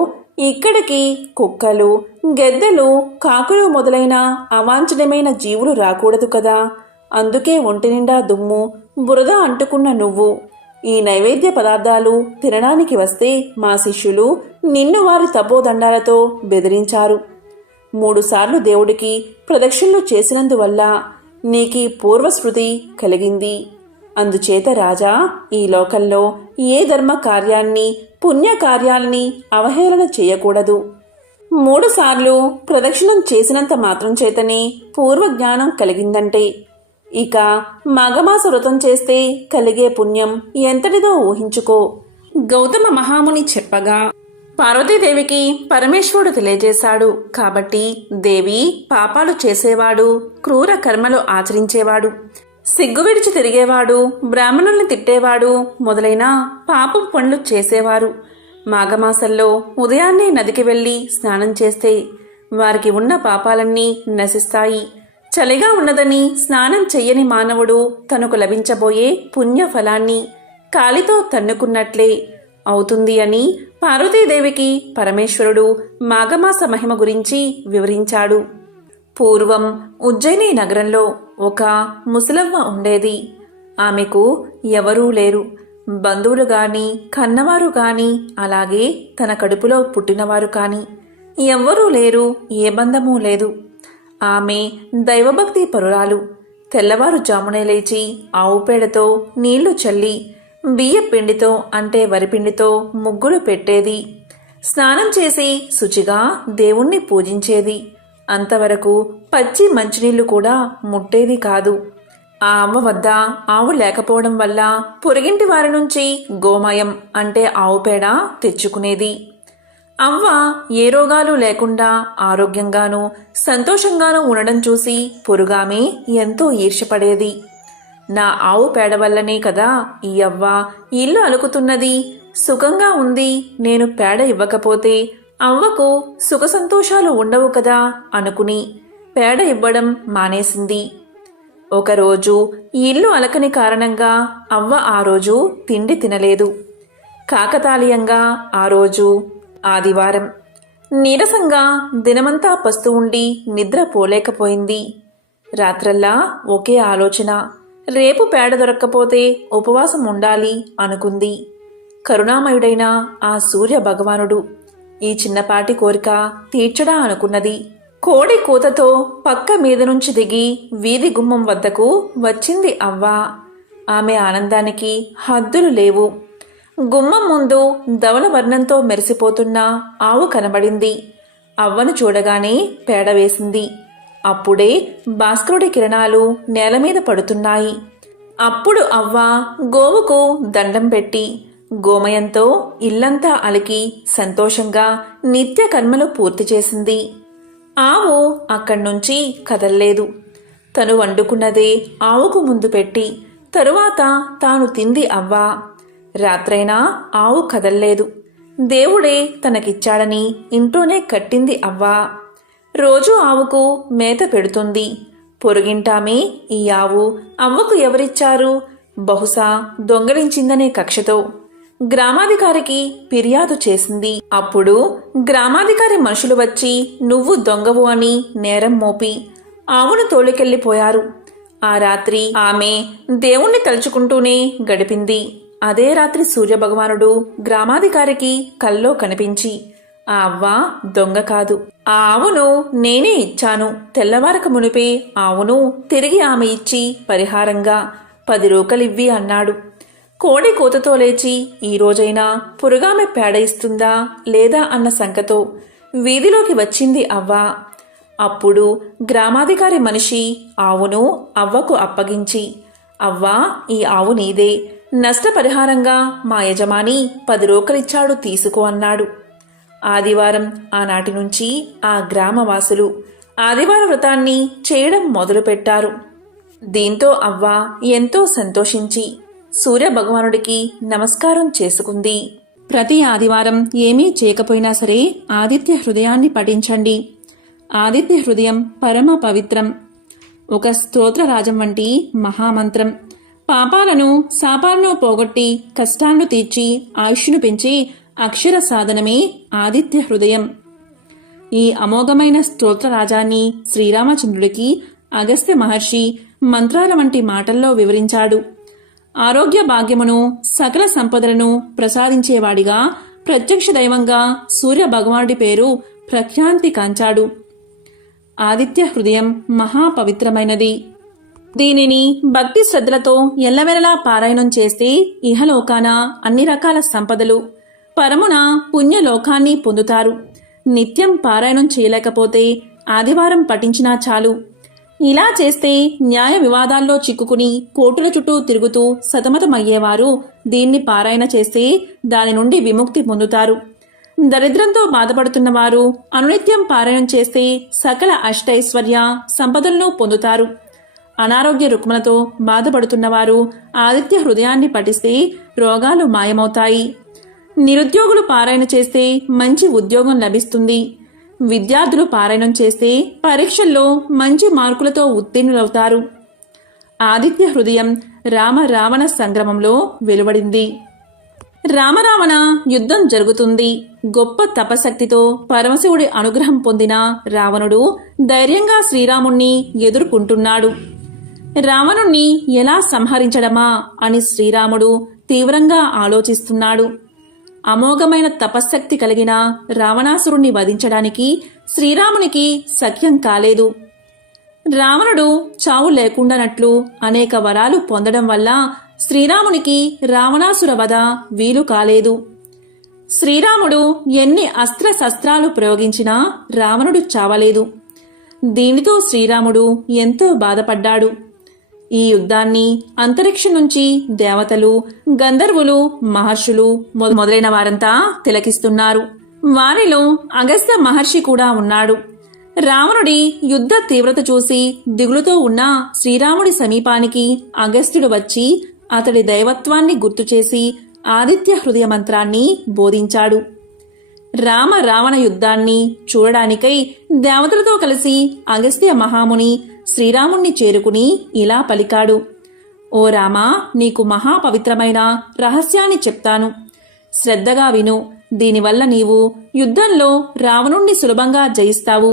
ఇక్కడికి కుక్కలు, గెద్దెలు, కాకులు మొదలైన అవాంఛనీయమైన జీవులు రాకూడదు కదా. అందుకే ఒంటి నిండా దుమ్ము, బురద అంటుకున్న నువ్వు ఈ నైవేద్య పదార్థాలు తినడానికి వస్తే మా శిష్యులు నిన్ను వారి తపోదండాలతో బెదిరించారు. 3 సార్లు దేవుడికి ప్రదక్షిణలు చేసినందువల్ల నీకీ పూర్వస్మృతి కలిగింది. అందుచేత రాజా, ఈ లోకంలో ఏ ధర్మ కార్యాన్ని, పుణ్యకార్యాల్ని అవహేళన చేయకూడదు. 3 సార్లు ప్రదక్షిణం చేసినంత మాత్రం చేతనే పూర్వజ్ఞానం కలిగిందంటే ఇక మాఘమాస వ్రతం చేస్తే కలిగే పుణ్యం ఎంతటిదో ఊహించుకో. గౌతమ మహాముని చెప్పగా పార్వతీదేవికి పరమేశ్వరుడు తెలియజేశాడు. కాబట్టి దేవి, పాపాలు చేసేవాడు, క్రూర కర్మలు ఆచరించేవాడు, సిగ్గు విడిచి తిరిగేవాడు, బ్రాహ్మణుల్ని తిట్టేవాడు మొదలైన పాపం పనులు చేసేవారు మాఘమాసంలో ఉదయాన్నే నదికి వెళ్లి స్నానం చేస్తే వారికి ఉన్న పాపాలన్నీ నశిస్తాయి. చలిగా ఉన్నదని స్నానం చెయ్యని మానవుడు తనకు లభించబోయే పుణ్యఫలాన్ని కాలితో తన్నుకున్నట్లే అవుతుంది అని పార్వతీదేవికి పరమేశ్వరుడు మాఘమాస మహిమ గురించి వివరించాడు. పూర్వం ఉజ్జయిని నగరంలో ఒక ముసలవ్వ ఉండేది. ఆమెకు ఎవరూ లేరు. బంధువులు గాని, కన్నవారు గాని, అలాగే తన కడుపులో పుట్టినవారు కాని ఎవ్వరూ లేరు. ఏ బంధమూ లేదు. ఆమె దైవభక్తి పరురాలు. తెల్లవారుజామునే లేచి ఆవు పేడతో నీళ్లు చల్లి బియ్య పిండితో అంటే వరిపిండితో ముగ్గులు పెట్టేది. స్నానం చేసి శుచిగా దేవుణ్ణి పూజించేది. అంతవరకు పచ్చి మంచినీళ్లు కూడా ముట్టేది కాదు. ఆ అమ్మ వద్ద ఆవు లేకపోవడం వల్ల పొరుగింటి వారి నుంచి గోమయం అంటే ఆవు పేడ తెచ్చుకునేది. అవ్వ ఏ రోగాలు లేకుండా ఆరోగ్యంగానూ సంతోషంగానూ ఉండడం చూసి పొరుగామె ఎంతో ఈర్ష్యపడేది. నా ఆవు పేడ వల్లనే కదా ఈ అవ్వ ఇల్లు అలుకుతున్నది, సుఖంగా ఉంది, నేను పేడ ఇవ్వకపోతే అవ్వకు సుఖ సంతోషాలు ఉండవు కదా అనుకుని పేడ ఇవ్వడం మానేసింది. ఒకరోజు ఇల్లు అలకని కారణంగా అవ్వ ఆ రోజు తిండి తినలేదు. కాకతాళీయంగా ఆ రోజు ఆదివారం. నీరసంగా దినమంతా పస్తు ఉండి నిద్ర పోలేకపోయింది. రాత్రల్లా ఒకే ఆలోచన, రేపు పేడ దొరక్కపోతే ఉపవాసం ఉండాలి అనుకుంది. కరుణామయుడైన ఆ సూర్య భగవానుడు ఈ చిన్నపాటి కోరిక తీర్చడా అనుకున్నది. కోడి కూతతో పక్క మీద నుంచి దిగి వీధి గుమ్మం వద్దకు వచ్చింది అవ్వ. ఆమె ఆనందానికి హద్దులు లేవు. గుమ్మం ముందు ధవల వర్ణంతో మెరిసిపోతున్న ఆవు కనబడింది. అవ్వను చూడగానే పేడ వేసింది. అప్పుడే భాస్కరుడి కిరణాలు నేలమీద పడుతున్నాయి. అప్పుడు అవ్వ గోవుకు దండం పెట్టి గోమయంతో ఇల్లంతా అలికి సంతోషంగా నిత్య కర్మలు పూర్తి చేసింది. ఆవు అక్కడ్నుంచి కదల్లేదు. తను వండుకున్నదే ఆవుకు ముందు పెట్టి తరువాత తాను తింది అవ్వ. రాత్రైనా ఆవు కదల్లేదు. దేవుడే తనకిచ్చాడని ఇంట్లోనే కట్టింది అవ్వ. రోజూ ఆవుకు మేత పెడుతుంది. పొరుగింటామే ఈ ఆవు అవ్వకు ఎవరిచ్చారు? బహుశా దొంగలించిందనే కక్షతో గ్రామాధికారికి ఫిర్యాదు చేసింది. అప్పుడు గ్రామాధికారి మనుషులు వచ్చి నువ్వు దొంగవు అని నేరం మోపి ఆవును తోలుకెళ్లిపోయారు. ఆ రాత్రి ఆమె దేవుణ్ణి తలుచుకుంటూనే గడిపింది. అదే రాత్రి సూర్యభగవానుడు గ్రామాధికారికి కల్లో కనిపించి ఆ అవ్వ దొంగ కాదు, ఆ ఆవును నేనే ఇచ్చాను. తెల్లవారక మునిపే ఆవును తిరిగి ఆమె ఇచ్చి పరిహారంగా 10 రూకలివ్వి అన్నాడు. కోడి కూతతో లేచి ఈ రోజైనా పురుగామె పేడ ఇస్తుందా లేదా అన్న శంకతో వీధిలోకి వచ్చింది అవ్వ. అప్పుడు గ్రామాధికారి మనిషి ఆవును అవ్వకు అప్పగించి అవ్వ, ఈ ఆవు నీదే, నష్టపరిహారంగా మా యజమాని 10 రూకలిచ్చాడు తీసుకో అన్నాడు. ఆదివారం ఆనాటి నుంచి ఆ గ్రామవాసులు ఆదివార వ్రతాన్ని చేయడం మొదలుపెట్టారు. దీంతో అవ్వ ఎంతో సంతోషించి సూర్యభగవానుడికి నమస్కారం చేసుకుంది. ప్రతి ఆదివారం ఏమీ చేయకపోయినా సరే ఆదిత్య హృదయాన్ని పఠించండి. ఆదిత్య హృదయం పరమ పవిత్రం. ఒక స్తోత్రరాజం వంటి మహామంత్రం. పాపాలను శాపాలను పోగొట్టి కష్టాలను తీర్చి ఆయుష్ను పెంచి అక్షర సాధనమే ఆదిత్య హృదయం. ఈ అమోఘమైన స్తోత్రరాజాన్ని శ్రీరామచంద్రుడికి అగస్త్య మహర్షి మంత్రాల వంటి మాటల్లో వివరించాడు. ఆరోగ్య భాగ్యమును సకల సంపదలను ప్రసాదించేవాడిగా ప్రత్యక్ష దైవంగా సూర్య భగవానుడి పేరు ప్రఖ్యాతి కాంచాడు. ఆదిత్య హృదయం మహాపవిత్రమైనది. దీనిని భక్తి శ్రద్ధలతో ఎల్లవెల్లలా పారాయణం చేస్తే ఇహలోకాన అన్ని రకాల సంపదలు, పరమున పుణ్యలోకాన్ని పొందుతారు. నిత్యం పారాయణం చేయలేకపోతే ఆదివారం పఠించినా చాలు. ఇలా చేస్తే న్యాయ వివాదాల్లో చిక్కుకుని కోర్టుల చుట్టూ తిరుగుతూ సతమతమయ్యేవారు దీన్ని పారాయణ చేస్తే దాని నుండి విముక్తి పొందుతారు. దరిద్రంతో బాధపడుతున్నవారు అనునిత్యం పారాయణం చేస్తే సకల అష్టైశ్వర్య సంపదలను పొందుతారు. అనారోగ్య రుగ్మలతో బాధపడుతున్నవారు ఆదిత్య హృదయాన్ని పఠిస్తే రోగాలు మాయమవుతాయి. నిరుద్యోగులు పారాయణ చేస్తే మంచి ఉద్యోగం లభిస్తుంది. విద్యార్థులు పారాయణం చేస్తే పరీక్షల్లో మంచి మార్కులతో ఉత్తీర్ణులవుతారు. ఆదిత్య హృదయం రామ రావణ సంగ్రామంలో వెలువడింది. రామరావణ యుద్ధం జరుగుతుంది. గొప్ప తపశక్తితో పరమశివుడి అనుగ్రహం పొందిన రావణుడు ధైర్యంగా శ్రీరాముణ్ణి ఎదుర్కొంటున్నాడు. రావణుణ్ణి ఎలా సంహరించడమా అని శ్రీరాముడు తీవ్రంగా ఆలోచిస్తున్నాడు. అమోఘమైన తపశ్శక్తి కలిగిన రావణాసురుణ్ణి వధించడానికి శ్రీరామునికి సఖ్యం కాలేదు. రావణుడు చావు లేకుండానట్లు అనేక వరాలు పొందడం వల్ల శ్రీరామునికి రావణాసుర వధ వీలు కాలేదు. శ్రీరాముడు ఎన్ని అస్త్రశస్త్రాలు ప్రయోగించినా రావణుడు చావలేదు. దీనితో శ్రీరాముడు ఎంతో బాధపడ్డాడు. ఈ యుద్ధాన్ని అంతరిక్షం నుంచి దేవతలు, గంధర్వులు, మహర్షులు మొదలైన వారంతా తిలకిస్తున్నారు. వారిలో అగస్త్య మహర్షి కూడా ఉన్నాడు. రావణుడి యుద్ధ తీవ్రత చూసి దిగులుతో ఉన్న శ్రీరాముడి సమీపానికి అగస్త్యుడు వచ్చి అతడి దైవత్వాన్ని గుర్తుచేసి ఆదిత్య హృదయ మంత్రాన్ని బోధించాడు. రామ రావణ యుద్ధాన్ని చూడడానికై దేవతలతో కలిసి అగస్త్య మహాముని శ్రీరాముణ్ణి చేరుకుని ఇలా పలికాడు. ఓ రామా, నీకు మహాపవిత్రమైన రహస్యాన్ని చెప్తాను. శ్రద్ధగా విను. దీనివల్ల నీవు యుద్ధంలో రావణుణ్ణి సులభంగా జయిస్తావు.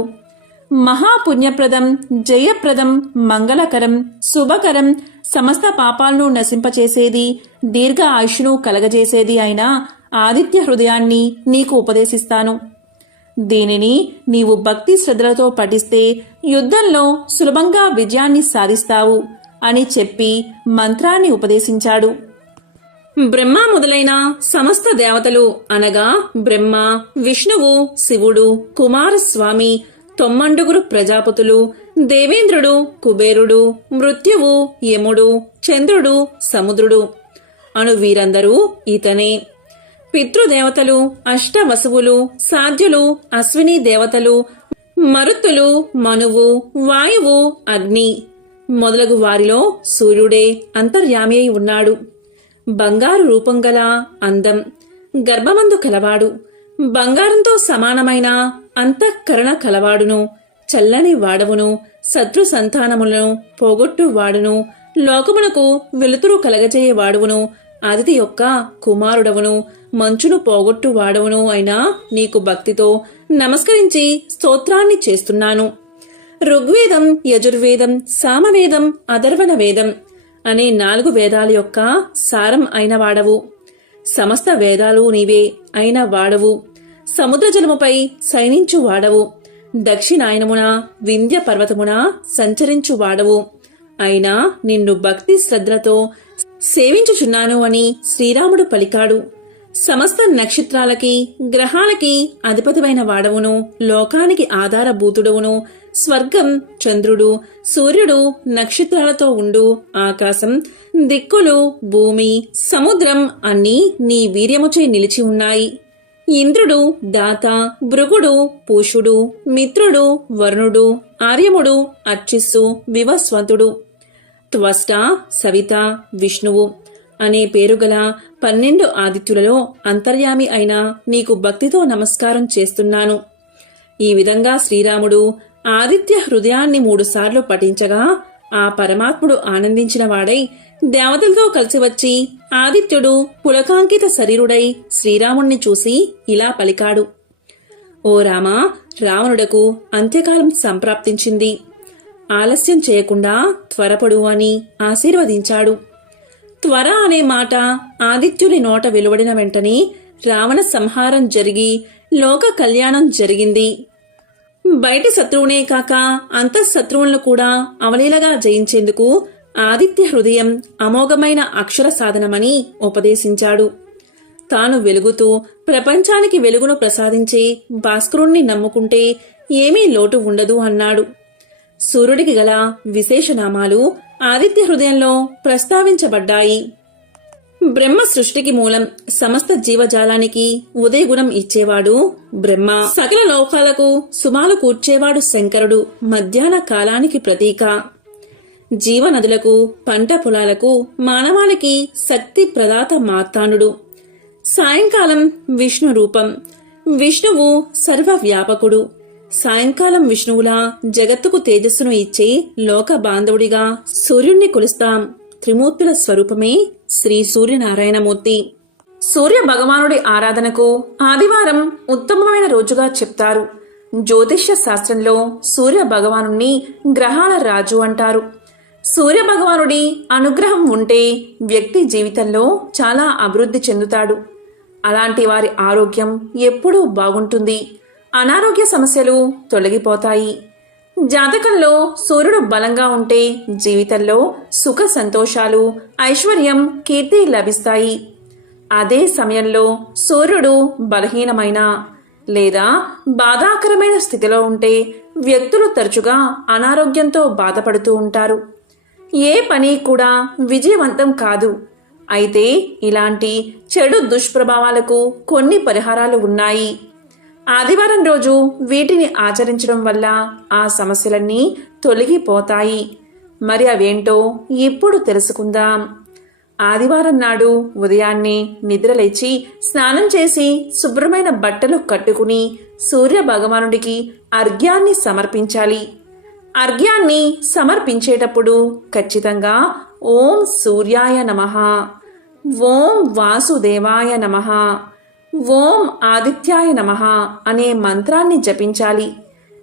మహాపుణ్యప్రదం, జయప్రదం, మంగళకరం, శుభకరం, సమస్త పాపాలను నశింపచేసేది, దీర్ఘ ఆయుష్ను కలగజేసేది అయిన ఆదిత్య హృదయాన్ని నీకు ఉపదేశిస్తాను. దీనిని నీవు భక్తి శ్రద్ధలతో పఠిస్తే యుద్ధంలో సులభంగా విజయాన్ని సాధిస్తావు అని చెప్పి మంత్రాన్ని ఉపదేశించాడు. బ్రహ్మ మొదలైన సమస్త దేవతలు అనగా బ్రహ్మ, విష్ణువు, శివుడు, కుమారస్వామి, 9 ప్రజాపతులు, దేవేంద్రుడు, కుబేరుడు, మృత్యువు, యముడు, చంద్రుడు, సముద్రుడు అను వీరందరూ ఇతనే. పితృదేవతలు, అష్టవసువులు, సాధ్యులు, అశ్విని దేవతలు, మరుత్తులు, మనువు, వాయువు, అగ్ని మొదలగు వారిలో సూర్యుడే అంతర్యామి అయి ఉన్నాడు. బంగారు రూపం గల, అందం, గర్భమందు కలవాడు, బంగారంతో సమానమైన అంతఃకరణ కలవాడును, చల్లని వాడవును, శత్రు సంతానములను పోగొట్టువాడును, లోకమునకు వెలుతురు కలగజేయవాడువును, అదితి యొక్క కుమారుడవును, మంచును పోగొట్టువాడవును అయినా నీకు భక్తితో నమస్కరించి స్తోత్రాన్ని చేస్తున్నాను. ఋగ్వేదం, యజుర్వేదం, సామవేదం, అథర్వణ వేదం అనే 4 వేదాల యొక్క సారం అయిన వాడవు. సమస్త వేదాలు నీవే అయిన వాడవు. సముద్ర జలముపై శయనించు వాడవు. దక్షిణాయనమున వింధ్య పర్వతమున సంచరించు వాడవు. అయినా నిన్ను భక్తి శ్రద్ధలతో సేవించుచున్నాను అని శ్రీరాముడు పలికాడు. సమస్త నక్షత్రాలకి, గ్రహాలకి అధిపతివైన వాడవును, లోకానికి ఆధారభూతుడవును, స్వర్గం, చంద్రుడు, సూర్యుడు, నక్షత్రాలతో ఉండు ఆకాశం, దిక్కులు, భూమి, సముద్రం అన్నీ నీ వీర్యముచే నిలిచి ఉన్నాయి. ఇంద్రుడు, దాత, భృగుడు, పూషుడు, మిత్రుడు, వరుణుడు, ఆర్యముడు, అర్చిస్సు, వివస్వంతుడు, త్వష్ట, సవిత, విష్ణువు అనే పేరుగల 12 ఆదిత్యులలో అంతర్యామి అయిన నీకు భక్తితో నమస్కారం చేస్తున్నాను. ఈ విధంగా శ్రీరాముడు ఆదిత్య హృదయాన్ని 3 సార్లు పఠించగా ఆ పరమాత్ముడు ఆనందించిన వాడై దేవతలతో కలిసి వచ్చి ఆదిత్యుడు పులకాంకిత శరీరుడై శ్రీరాముణ్ణి చూసి ఇలా పలికాడు. ఓ రామా, రావణుడకు అంత్యకాలం సంప్రాప్తించింది. ఆలస్యం చేయకుండా త్వరపడు అని ఆశీర్వదించాడు. త్వర అనే మాట ఆదిత్యుని నోట వెలువడిన వెంటనే రావణ సంహారం జరిగి లోక కళ్యాణం జరిగింది. బయటి శత్రువునే కాక అంతఃశత్రువులను కూడా అవలీలగా జయించేందుకు ఆదిత్య హృదయం అమోఘమైన అక్షర సాధనమని ఉపదేశించాడు. తాను వెలుగుతూ ప్రపంచానికి వెలుగును ప్రసాదించే భాస్కరుణ్ణి నమ్ముకుంటే ఏమీ లోటు ఉండదు అన్నాడు. సూర్యుడికి గల విశేషనామాలు ఆదిత్య హృదయంలో ప్రస్తావించబడ్డాయి. బ్రహ్మ సృష్టికి మూలం, సమస్త జీవజాలానికి ఉదయగుణం ఇచ్చేవాడు బ్రహ్మ. సకల లోకాలకు సుమాలు కూర్చేవాడు శంకరుడు. మధ్యాహ్న కాలానికి ప్రతీక. జీవనదులకు, పంట పొలాలకు, మానవాళికి శక్తి ప్రదాత మార్తాండుడు. సాయంకాలం విష్ణు రూపం. విష్ణువు సర్వవ్యాపకుడు. సాయంకాలం విష్ణువులా జగత్తుకు తేజస్సును ఇచ్చే లోక బాంధవుడిగా సూర్యుణ్ణి కొలుస్తాం. త్రిమూర్తుల స్వరూపమే శ్రీ సూర్యనారాయణమూర్తి. సూర్య భగవానుడి ఆరాధనకు ఆదివారం ఉత్తమమైన రోజుగా చెప్తారు. జ్యోతిష్య శాస్త్రంలో సూర్య భగవానుణ్ణి గ్రహాల రాజు అంటారు. సూర్య భగవానుడి అనుగ్రహం ఉంటే వ్యక్తి జీవితంలో చాలా అభివృద్ధి చెందుతాడు. అలాంటి వారి ఆరోగ్యం ఎప్పుడూ బాగుంటుంది. అనారోగ్య సమస్యలు తొలగిపోతాయి. జాతకంలో సూర్యుడు బలంగా ఉంటే జీవితంలో సుఖ సంతోషాలు, ఐశ్వర్యం, కీర్తి లభిస్తాయి. అదే సమయంలో సూర్యుడు బలహీనమైన లేదా బాధాకరమైన స్థితిలో ఉంటే వ్యక్తులు తరచుగా అనారోగ్యంతో బాధపడుతూ ఉంటారు. ఏ పని కూడా విజయవంతం కాదు. అయితే ఇలాంటి చెడు దుష్ప్రభావాలకు కొన్ని పరిహారాలు ఉన్నాయి. ఆదివారం రోజు వీటిని ఆచరించడం వల్ల ఆ సమస్యలన్నీ తొలగిపోతాయి. మరి అవేంటో ఇప్పుడు తెలుసుకుందాం. ఆదివారం నాడు ఉదయాన్నే నిద్రలేచి స్నానం చేసి శుభ్రమైన బట్టలు కట్టుకుని సూర్య భగవానుడికి అర్ఘ్యాన్ని సమర్పించాలి. అర్ఘ్యాన్ని సమర్పించేటప్పుడు ఖచ్చితంగా ఓం సూర్యాయ నమః, ఓం వాసుదేవాయ నమః, ఓం ఆదిత్యాయ నమః అనే మంత్రాన్ని జపించాలి.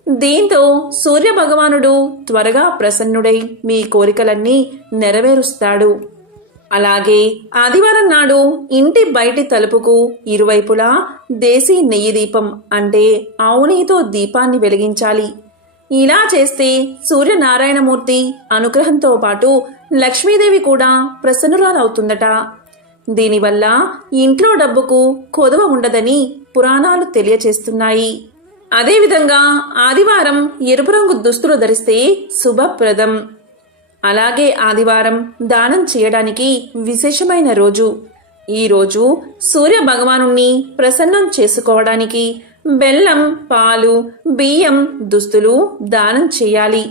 దీంతో సూర్య భగవానుడు త్వరగా ప్రసన్నుడై మీ కోరికలన్నీ నెరవేరుస్తాడు. అలాగే ఆదివారం నాడు ఇంటి బయటి తలుపుకు ఇరువైపులా దేశీ నెయ్యి దీపం అంటే ఆవు నెయ్యితో దీపాన్ని వెలిగించాలి. ఇలా చేస్తే సూర్యనారాయణమూర్తి అనుగ్రహంతో పాటు లక్ష్మీదేవి కూడా ప్రసన్నురాలవుతుందట. దీనివల్ల ఇంట్లో డబ్బుకు కొదవ ఉండదని పురాణాలు తెలియచేస్తున్నాయి. అదేవిధంగా ఆదివారం ఎరుపు రంగు దుస్తులు ధరిస్తే శుభప్రదం. అలాగే ఆదివారం దానం చేయడానికి విశేషమైన రోజు. ఈ రోజు సూర్య భగవానుణ్ణి ప్రసన్నం చేసుకోవడానికి బెల్లం, పాలు, బియ్యం, దుస్తులు దానం చేయాలి.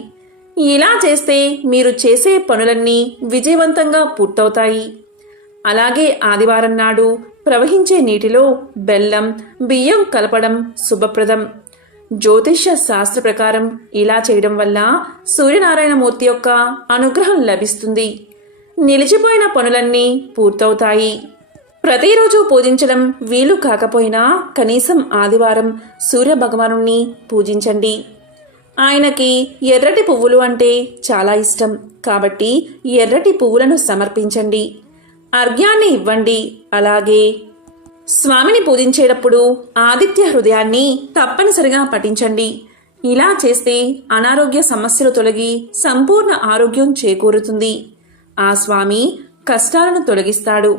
ఇలా చేస్తే మీరు చేసే పనులన్నీ విజయవంతంగా పూర్తవుతాయి. అలాగే ఆదివారం నాడు ప్రవహించే నీటిలో బెల్లం, బియ్యం కలపడం శుభప్రదం. జ్యోతిష్య శాస్త్ర ప్రకారం ఇలా చేయడం వల్ల సూర్యనారాయణమూర్తి యొక్క అనుగ్రహం లభిస్తుంది. నిలిచిపోయిన పనులన్నీ పూర్తవుతాయి. ప్రతిరోజు పూజించడం వీలు కాకపోయినా కనీసం ఆదివారం సూర్య భగవానుణ్ణి పూజించండి. ఆయనకి ఎర్రటి పువ్వులు అంటే చాలా ఇష్టం కాబట్టి ఎర్రటి పువ్వులను సమర్పించండి. అర్ఘ్యాన్ని ఇవ్వండి. అలాగే స్వామిని పూజించేటప్పుడు ఆదిత్య హృదయాన్ని తప్పనిసరిగా పఠించండి. ఇలా చేస్తే అనారోగ్య సమస్యలు తొలగి సంపూర్ణ ఆరోగ్యం చేకూరుతుంది. ఆ స్వామి కష్టాలను తొలగిస్తాడు.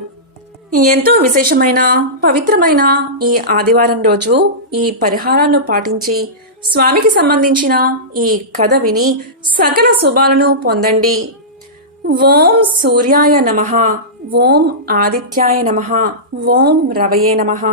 ఎంతో విశేషమైన పవిత్రమైన ఈ ఆదివారం రోజు ఈ పరిహారాలను పాటించి స్వామికి సంబంధించిన ఈ కథ విని సకల శుభాలను పొందండి. ఓం సూర్యాయ నమః, ఓం ఆదిత్యాయ నమః, ఓం రవయే నమః.